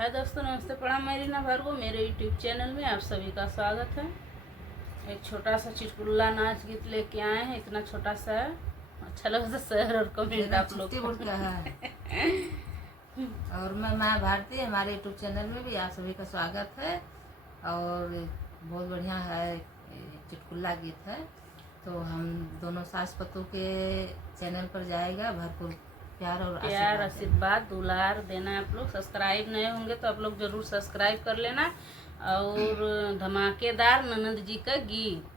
है दोस्तों, नमस्ते, प्रणाम। मैं रीना भार्गव, मेरे यूट्यूब चैनल में आप सभी का स्वागत है। एक छोटा सा चुटकुला नाच गीत लेके आए हैं। इतना छोटा सा है, अच्छा लगा तो शेयर और कमेंट आप लोग का है। और मैं माया भारती, हमारे यूट्यूब चैनल में भी आप सभी का स्वागत है। और बहुत बढ़िया है, चुटकुला गीत है। तो हम दोनों सास पतों के चैनल पर जाएगा, भरपूर प्यार आशीर्वाद दुलार देना। आप लोग सब्सक्राइब नए होंगे तो आप लोग जरूर सब्सक्राइब कर लेना। और धमाकेदार ननद जी का गीत।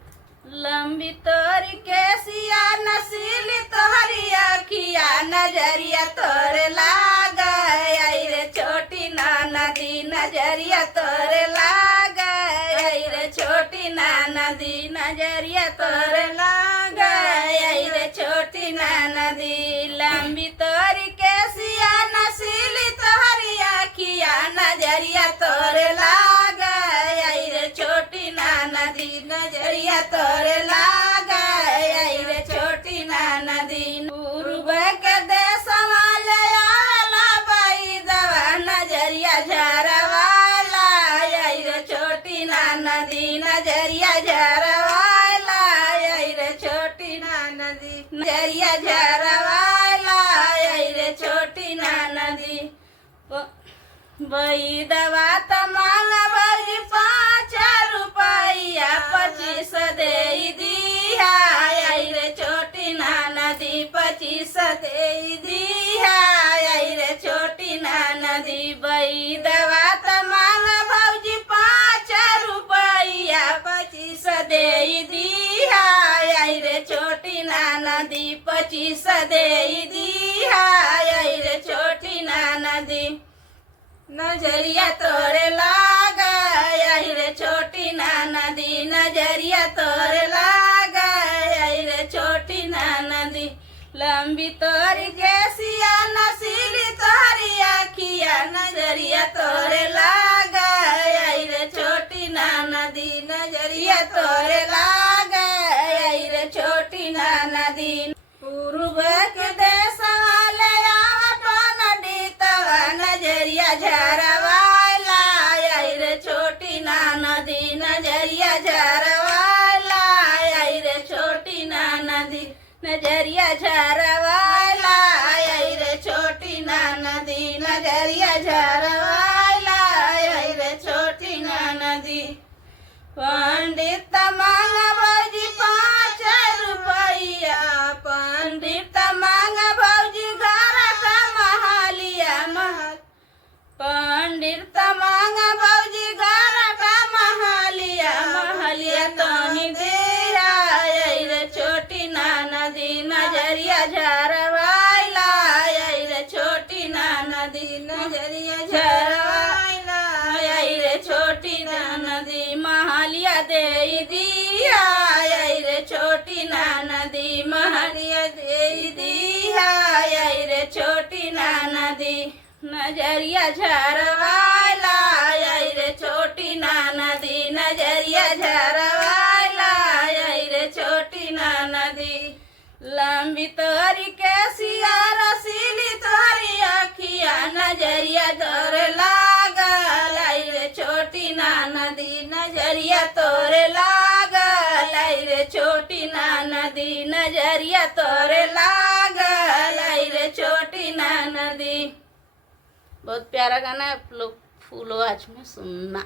लंबी तोरी केसिया नसीली तोहरी अखिया नजरिया तोरे लागा, आई रे छोटी ननदी नजरिया तोरे लागा, आई रे छोटी ननदी नजरिया तोरे लागा, आई रे छोटी ननदी। लंबी तोरी केसिया नसीली तोहरी अखिया नजरिया तोरे लागा, आई रे छोटी ननदी नजरिया तोरे लागा, आई रे छोटी ननदी। पूर्व के देशवा ले आला बाई दवा नजरिया झरवाला, आई रे छोटी ननदी नजरिया झरवाला, आई रे छोटी ननदी नजरिया झरवाला, आई रे छोटी ननदी। बई दवा तमांग बजी 5 रुपया 25 दे दिया, आई रे छोटी ननदी 25 दे दिया, आई रे छोटी ननदी। बई दवा तमांग भौजी 5 रुपया 25 दे दिया, आई रे छोटी ननदी 25 दे दिया, आई रे छोटी ननदी। नजरिया तोरे लागा, आई रे छोटी ननदी नजरिया तोरे लागा, आई रे छोटी ननदी। लंबी तोरी केसिया नसीली तोहरी अखिया नजरिया तोरे लागा, आई रे छोटी ननदी नजरिया तोरे लागा, आई रे छोटी ननदी। पूर्व के देश वाले नजरिया झरवाला, आई रे छोटी ननदी नजरिया झरवाला, आई रे छोटी ननदी नजरिया झरवाला, आई रे छोटी ननदी नजरिया झरवाला, आई रे छोटी ननदी। पंडित मांग भौजी 5 रुपया, पंडित मांग भौजी घर का महलिया महल, पंडित मांग भौजी घर का महलिया महलिया तनी दिया, आई रे छोटी ननदी नजरिया झरवाला, आई रे छोटी ननदी नजरिया झरवाला, आई रे छोटी ननदी महलिया दे दिया, आई रे छोटी ननदी महलिया दे दिया, आई रे छोटी ननदी नजरिया झरवाला, आई रे छोटी ननदी नजरिया झरवाला, आई रे छोटी ननदी। लंबी तोरी केसिया रसीली तोरी अखिया नजरिया तोरे लागा, आई रे छोटी ननदी नजरिया तोरे लागा, आई रे छोटी ननदी नजरिया तोरे लागा, आई रे छोटी ननदी। बहुत प्यारा गाना है, आप लोग फुल आवाज में सुनना।